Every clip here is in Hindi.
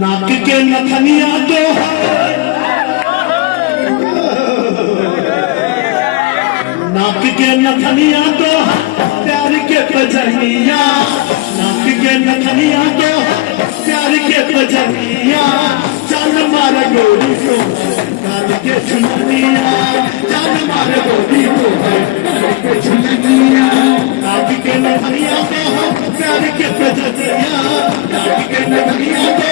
नाक के नथनिया तो नाक के नथनिया तो प्यार के बजनिया, नाक के नथनिया तो प्यार के बजनिया, जान मार गोरी को काल के झुलनिया, जान मार गोरी को काल के झुलनिया, नाक के नथनिया तो प्यार के बजनिया, नाक के नथनिया तो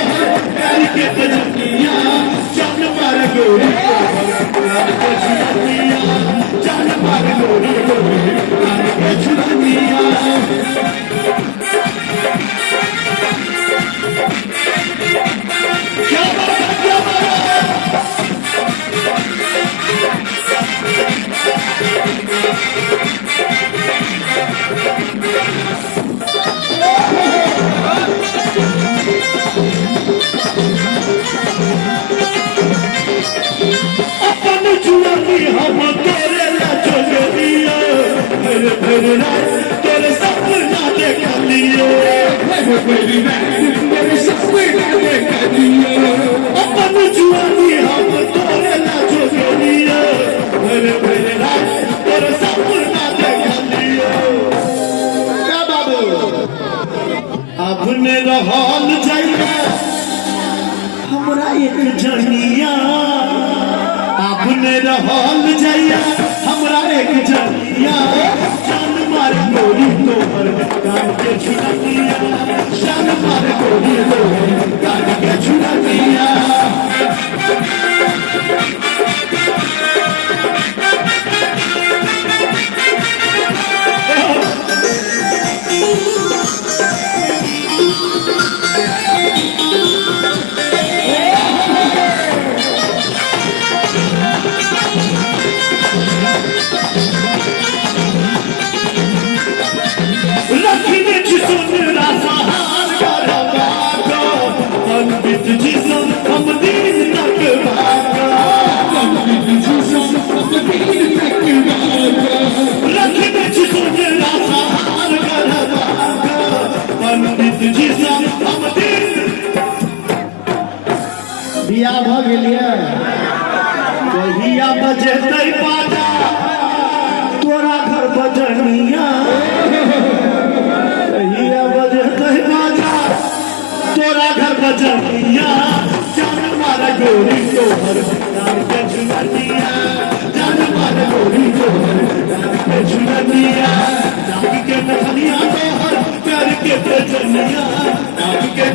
प्यार के बजनिया, जान मार गोरी को काल के झुलनिया, जान मार गोरी को काल के झुलनिया। क्या बात है, क्या बात है। अपन जुआनी हम तोरे ला चलिया, मेरे मेरे तेरे सपना देख लियो, मेरे मेरे सपना देख लियो। अपन जुआनी हम तोरे ला चलिया, मेरे मेरे तेरे सपना देख लियो। क्या बाबू अपने रहल जाइए हमरा एक जनिया, अपने रहल जाइया हमरा एक जनिया, जान मार गोरी तोहर कान के झुलनिया, जान मार गोरी तोहर कान के झुलनिया। बिया भ गेलिए कहिया बजेतै बाजा तोरा घर बजनिया, कहिया बजेतै बाजा तोरा घर बजनिया, जान मार गोरी तोहर कान के झुलनिया, जान मार गोरी तोहर कान के झुलनिया, नाक के नथनिया तोहर प्यार के बजनिया, नाक के